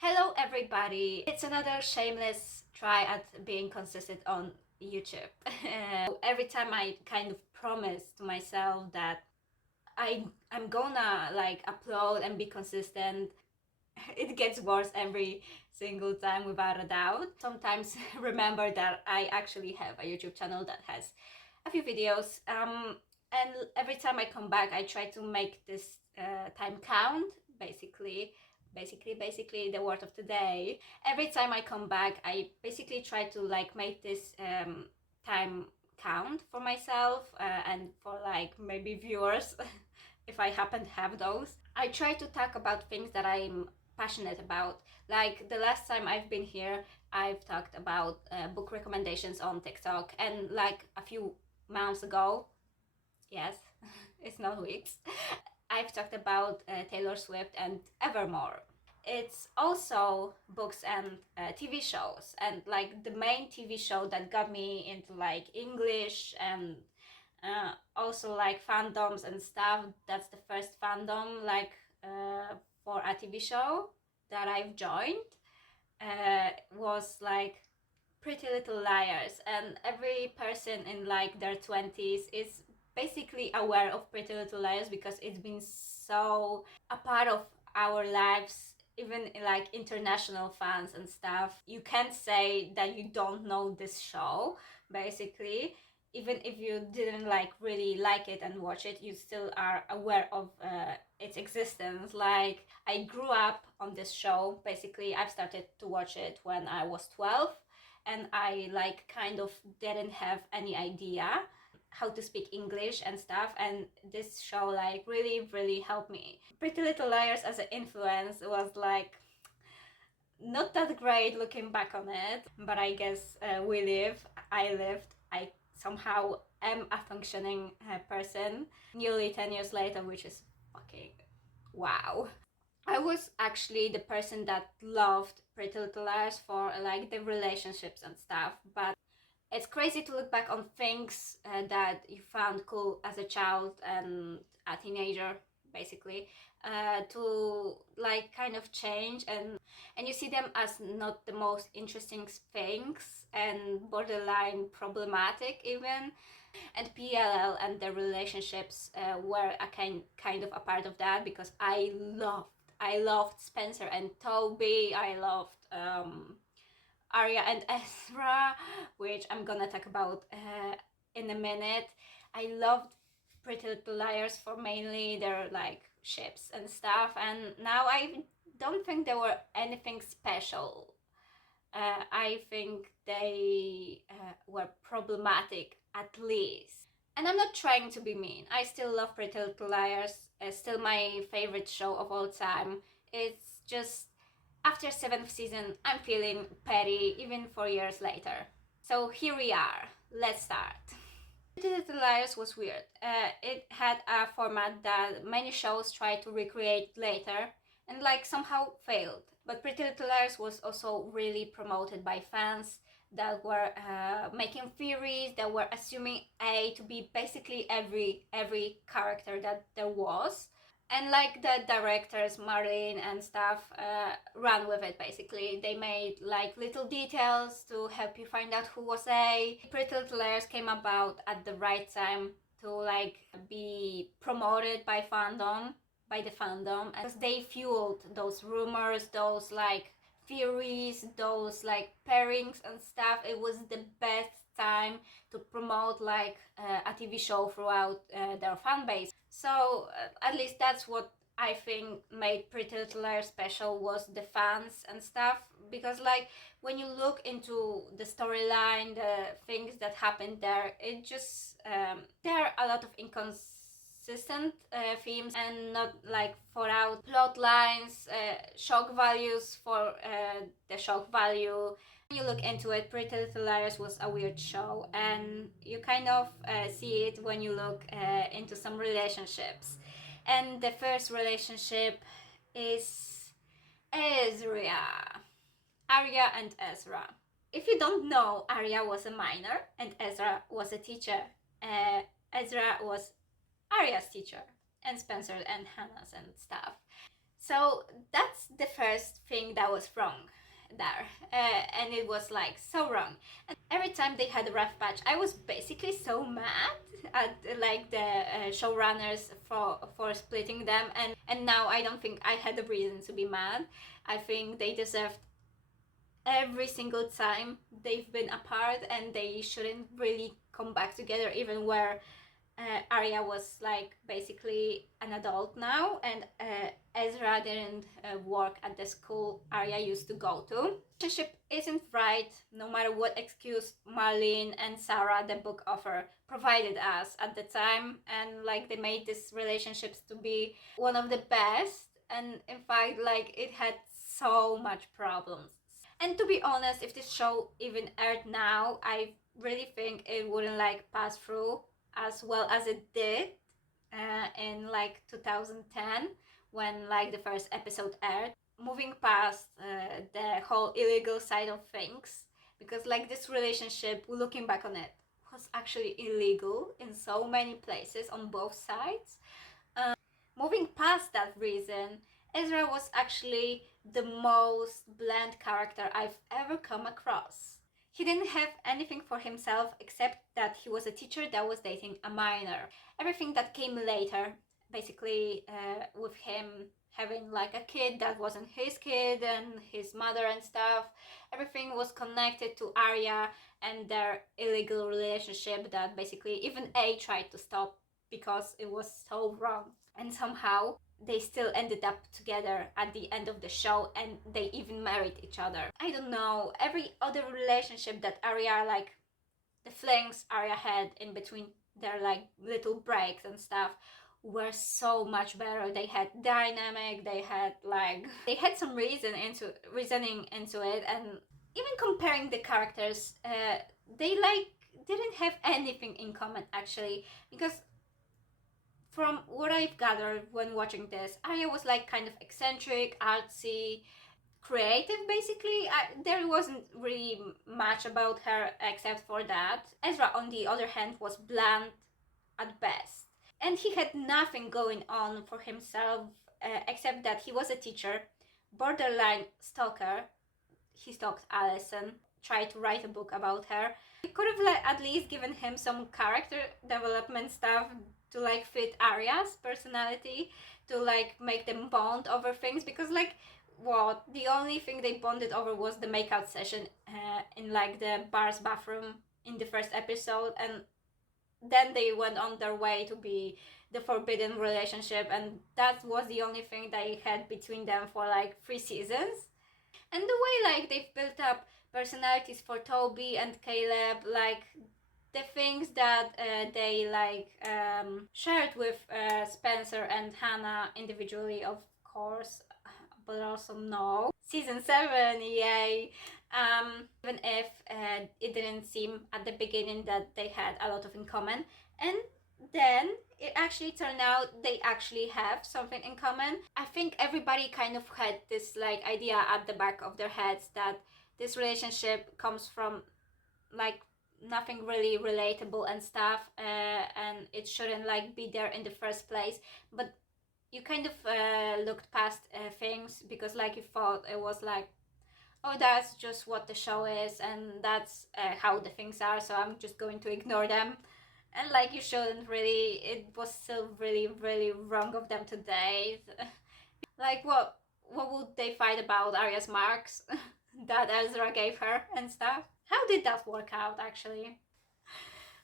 Hello everybody! It's another shameless try at being consistent on YouTube. Every time I kind of promise to myself that I'm gonna like upload and be consistent, it gets worse every single time without a doubt. Sometimes remember that I actually have a YouTube channel that has a few videos, and every time I come back I try to make this time count, basically the word of the day. Every time I come back I basically try to like make this time count for myself and for like maybe viewers if I happen to have those. I try to talk about things that I'm passionate about. Like the last time I've been here, I've talked about book recommendations on TikTok, and like a few months ago, yes, it's not weeks, I've talked about Taylor Swift and Evermore. It's also books and TV shows, and like the main TV show that got me into like English and also like fandoms and stuff. That's the first fandom like for a TV show that I've joined, was like Pretty Little Liars, and every person in like their 20s is basically aware of Pretty Little Liars because it's been so a part of our lives. Even like international fans and stuff, you can't say that you don't know this show. Basically, even if you didn't like really like it and watch it, you still are aware of its existence. Like I grew up on this show. Basically, I've started to watch it when I was 12, and I like kind of didn't have any idea how to speak English and stuff, and this show like really helped me. Pretty Little Liars as an influence was like not that great looking back on it, but I guess I lived, I somehow am a functioning person nearly 10 years later, which is fucking wow. I was actually the person that loved Pretty Little Liars for like the relationships and stuff, but it's crazy to look back on things that you found cool as a child and a teenager, basically, to like kind of change, and you see them as not the most interesting things and borderline problematic even. And PLL and their relationships were a kind of a part of that, because I loved Spencer and Toby. I loved Arya and Ezra, which I'm gonna talk about in a minute. I loved Pretty Little Liars for mainly their like ships and stuff, and now I don't think they were anything special. I think they were problematic at least. And I'm not trying to be mean. I still love Pretty Little Liars. Still my favorite show of all time. It's just after 7th season, I'm feeling petty even 4 years later. So here we are. Let's start. Pretty Little Liars was weird. It had a format that many shows tried to recreate later and like somehow failed. But Pretty Little Liars was also really promoted by fans that were making theories, that were assuming A to be basically every character that there was. And like the directors, Marlene and stuff, ran with it basically. They made like little details to help you find out who was A. Pretty Little Liars came about at the right time to like be promoted by the fandom, because they fueled those rumors, those like theories, those like pairings and stuff. It was the best time to promote like a TV show throughout their fan base. So at least that's what I think made Pretty Little Liars special, was the fans and stuff, because like when you look into the storyline, the things that happened there, it just there are a lot of inconsistent themes and not like thought out plot lines, shock values for the shock value. When you look into it, Pretty Little Liars was a weird show, and you kind of see it when you look into some relationships. And the first relationship is EZRIA. Arya and Ezra. If you don't know, Arya was a minor and Ezra was a teacher. Ezra was Arya's teacher, and Spencer and Hannah's and stuff. So that's the first thing that was wrong there, and it was like so wrong. And every time they had a rough patch, I was basically so mad at like the showrunners for splitting them, and now I don't think I had a reason to be mad. I think they deserved every single time they've been apart, and they shouldn't really come back together, even where Arya was like basically an adult now, and Ezra didn't work at the school Arya used to go to. Relationship isn't right, no matter what excuse Marlene and Sarah, the book author, provided us at the time, and like they made these relationships to be one of the best, and in fact, like it had so much problems. And to be honest, if this show even aired now, I really think it wouldn't like pass through as well as it did in like 2010 when like the first episode aired. Moving past the whole illegal side of things, because like this relationship, looking back on it, was actually illegal in so many places on both sides. Moving past that reason, Ezra was actually the most bland character I've ever come across. He didn't have anything for himself except that he was a teacher that was dating a minor. Everything that came later, basically with him having like a kid that wasn't his kid and his mother and stuff, everything was connected to Arya and their illegal relationship that basically even A tried to stop because it was so wrong. And somehow they still ended up together at the end of the show, and they even married each other. I don't know, every other relationship that Arya, like the flings Arya had in between their like little breaks and stuff, were so much better. They had dynamic, they had some reasoning into it, and even comparing the characters, they like didn't have anything in common actually, because from what I've gathered when watching this, Arya was like kind of eccentric, artsy, creative basically. There wasn't really much about her except for that. Ezra, on the other hand, was bland at best. And he had nothing going on for himself except that he was a teacher, borderline stalker. He stalked Alison, tried to write a book about her. You could have like, at least given him some character development stuff to like fit Arya's personality, to like make them bond over things, because like what the only thing they bonded over was the makeout session in like the bar's bathroom in the first episode, and then they went on their way to be the forbidden relationship, and that was the only thing they had between them for like 3 seasons. And the way like they've built up personalities for Toby and Caleb, like the things that they like shared with Spencer and Hannah individually, of course, but also no. Season 7, yay! Even if it didn't seem at the beginning that they had a lot of in common, and then it actually turned out they actually have something in common. I think everybody kind of had this like idea at the back of their heads that this relationship comes from like nothing really relatable and stuff, and it shouldn't like be there in the first place. But you kind of looked past things because like you thought it was like, oh, that's just what the show is, and that's how the things are, so I'm just going to ignore them. And like you shouldn't really. It was still really really wrong of them to date. Like what would they fight about Arya's marks that Ezra gave her and stuff? How did that work out actually?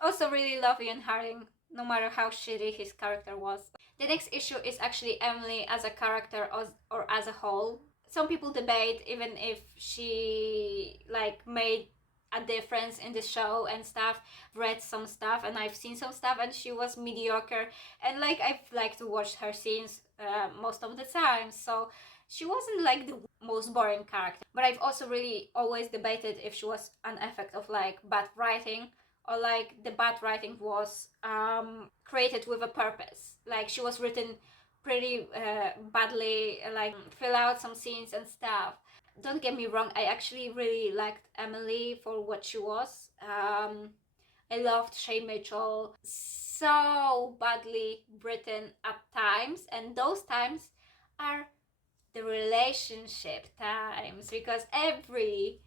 Also really love Ian Harding, no matter how shitty his character was. The next issue is actually Emily as a character or as a whole. Some people debate even if she like made a difference in the show and stuff. Read some stuff and I've seen some stuff, and she was mediocre, and like I've liked to watch her scenes most of the time, so she wasn't like the most boring character. But I've also really always debated if she was an effect of like bad writing, or like the bad writing was created with a purpose, like she was written pretty badly, like fill out some scenes and stuff. Don't get me wrong, I actually really liked Emily for what she was. I loved Shay Mitchell, so badly written at times, and those times are the relationship times, because every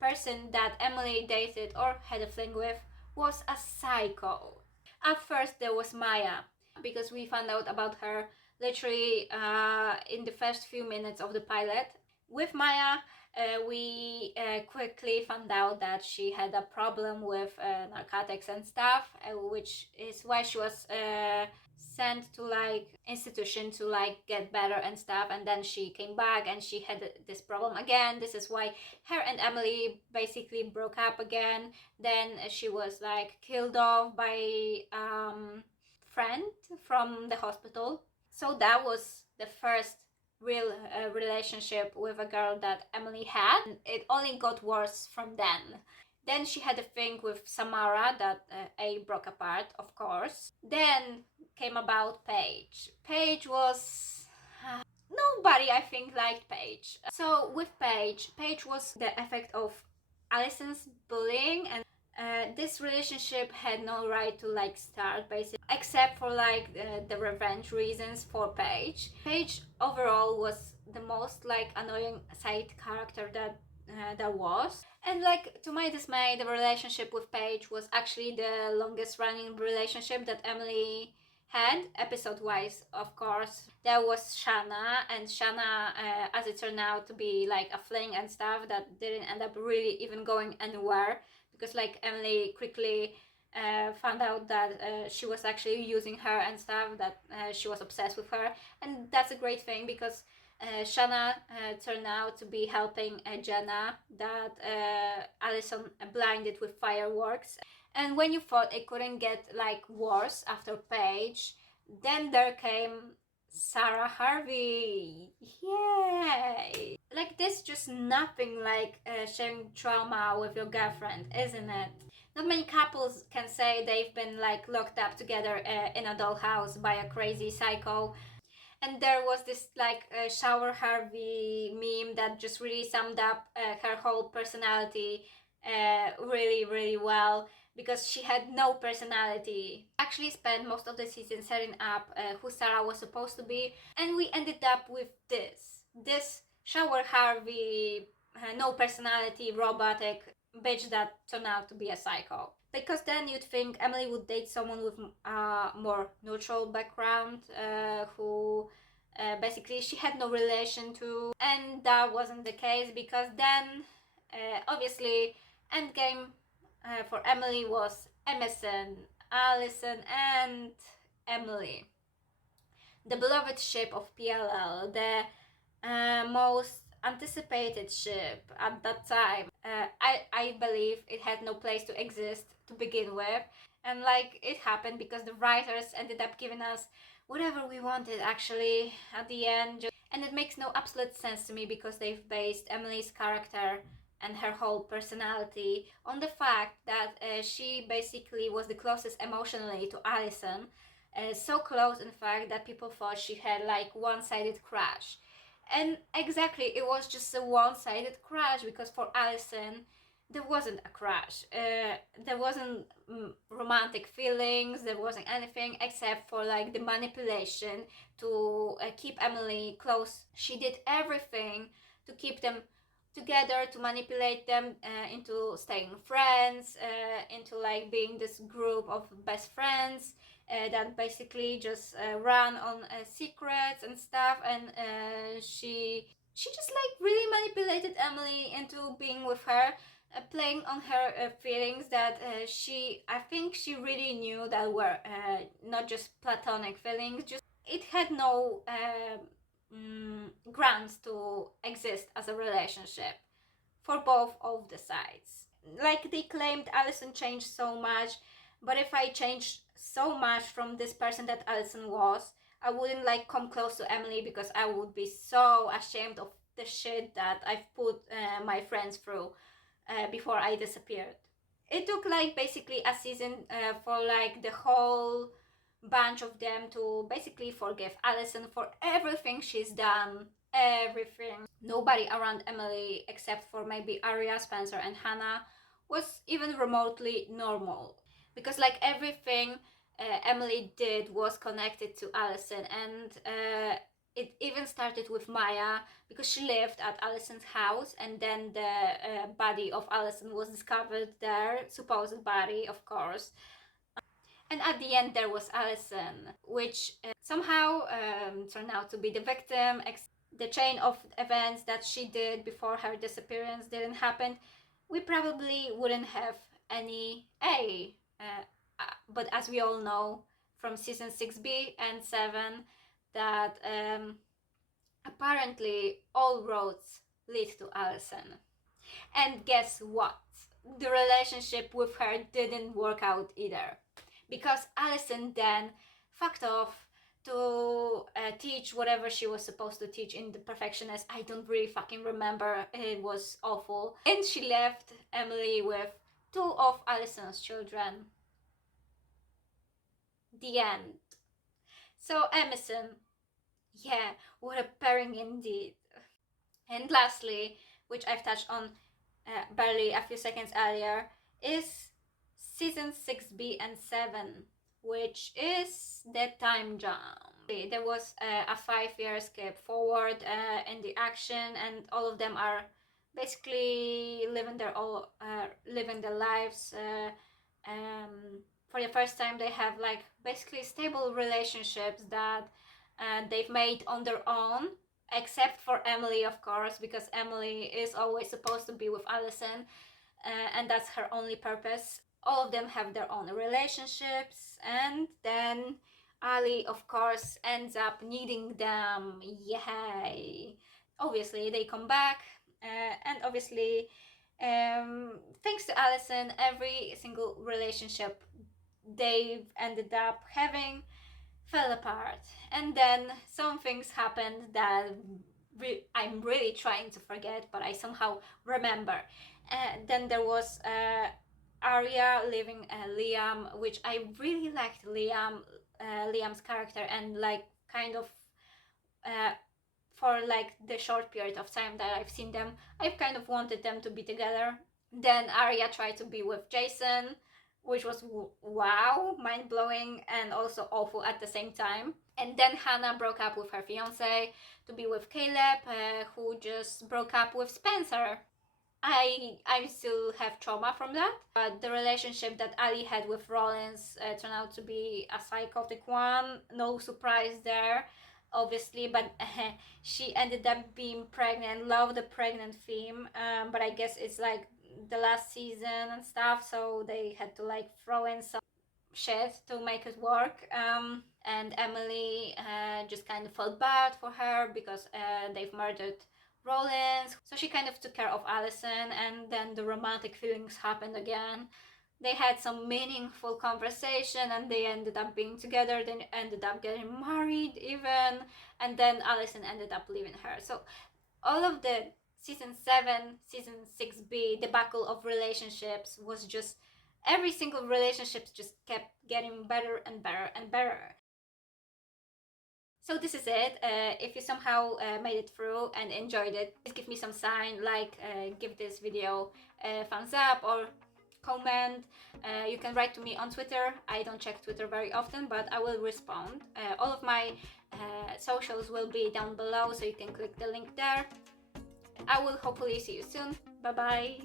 person that Emily dated or had a fling with was a psycho. At first there was Maya, because we found out about her literally in the first few minutes of the pilot. With Maya, we quickly found out that she had a problem with narcotics and stuff, which is why she was sent to like institution to like get better and stuff, and then she came back and she had this problem again. This is why her and Emily basically broke up again. Then she was like killed off by friend from the hospital. So that was the first real relationship with a girl that Emily had. It only got worse from then. Then she had a thing with Samara that broke apart, of course. Then came about Paige. Paige was... nobody, I think, liked Paige. So with Paige, Paige was the effect of Alison's bullying, and this relationship had no right to like start basically, except for like the revenge reasons for Paige. Paige overall was the most like annoying side character that there was, and like to my dismay, the relationship with Paige was actually the longest running relationship that Emily had, episode wise, of course. There was Shanna, and Shanna, as it turned out to be like a fling and stuff that didn't end up really even going anywhere, because like Emily quickly found out that she was actually using her and stuff, that she was obsessed with her. And that's a great thing, because Shanna turned out to be helping Jenna that Allison blinded with fireworks. And when you thought it couldn't get like worse after Paige, then there came Sarah Harvey. Yay! Like, this just nothing like sharing trauma with your girlfriend, isn't it? Not many couples can say they've been like locked up together in a dollhouse by a crazy psycho. And there was this like Shower Harvey meme that just really summed up her whole personality really well, because she had no personality. Actually spent most of the season setting up who Sarah was supposed to be, and we ended up with this Shower Harvey, no personality, robotic bitch that turned out to be a psycho. Because then you'd think Emily would date someone with a more neutral background, who basically she had no relation to, and that wasn't the case, because then obviously endgame for Emily was Emerson, Allison, and Emily. The beloved ship of PLL, the most anticipated ship at that time. I believe it had no place to exist to begin with, and like it happened because the writers ended up giving us whatever we wanted actually at the end. And it makes no absolute sense to me, because they've based Emily's character and her whole personality on the fact that she basically was the closest emotionally to Allison, so close in fact that people thought she had like one-sided crush. And exactly, it was just a one-sided crush, because for Allison there wasn't a crush, there wasn't romantic feelings, there wasn't anything except for like the manipulation to keep Emily close. She did everything to keep them together, to manipulate them into staying friends, into like being this group of best friends that basically just run on secrets and stuff. And she just like really manipulated Emily into being with her, playing on her feelings that I think she really knew that were not just platonic feelings, just it had no grounds to exist as a relationship for both of the sides. Like, they claimed Allison changed so much, but if I changed so much from this person that Allison was, I wouldn't like come close to Emily, because I would be so ashamed of the shit that I've put my friends through before I disappeared. It took like basically a season for like the whole bunch of them to basically forgive Allison for everything she's done. Everything. Nobody around Emily, except for maybe Arya, Spencer, and Hannah, was even remotely normal, because like everything Emily did was connected to Allison, and It even started with Maya, because she lived at Allison's house, and then the body of Allison was discovered there, supposed body, of course. And at the end there was Allison, which somehow turned out to be the victim. The chain of events that she did before her disappearance didn't happen, we probably wouldn't have any A. But as we all know from season 6B and 7, that apparently all roads lead to Allison. And guess what? The relationship with her didn't work out either, because Allison then fucked off to teach whatever she was supposed to teach in The Perfectionist. I don't really fucking remember. It was awful. And she left Emily with 2 of Allison's children. The end. So Emison, yeah, what a pairing indeed. And lastly, which I've touched on barely a few seconds earlier, is season 6B and 7, which is the time jump. There was a 5-year skip forward in the action, and all of them are basically living their lives. For the first time, they have like basically stable relationships that they've made on their own, except for Emily, of course, because Emily is always supposed to be with Allison, and that's her only purpose. All of them have their own relationships, and then Ali, of course, ends up needing them. Yay! Obviously, they come back, and obviously, thanks to Allison, every single relationship they've ended up having fell apart. And then some things happened that I'm really trying to forget, but I somehow remember. Then there was Arya leaving Liam, which I really liked Liam's character, and like kind of for like the short period of time that I've seen them, I've kind of wanted them to be together. Then Arya tried to be with Jason, which was wow, mind-blowing and also awful at the same time. And then Hannah broke up with her fiance to be with Caleb, who just broke up with Spencer. I still have trauma from that. But the relationship that Ali had with Rollins turned out to be a psychotic one. No surprise there, obviously, but she ended up being pregnant. Love the pregnant theme, but I guess it's like the last season and stuff, so they had to like throw in some shit to make it work. And Emily just kind of felt bad for her because they've murdered Rollins, so she kind of took care of Allison, and then the romantic feelings happened again. They had some meaningful conversation, and they ended up being together. They ended up getting married even, and then Allison ended up leaving her. So all of the season 7, season 6B debacle of relationships was just, every single relationship just kept getting better and better and better. So this is it. If you somehow made it through and enjoyed it, please give me some sign, like, give this video a thumbs up or comment. You can write to me on Twitter. I don't check Twitter very often, but I will respond. All of my socials will be down below, so you can click the link there. I will hopefully see you soon. Bye bye.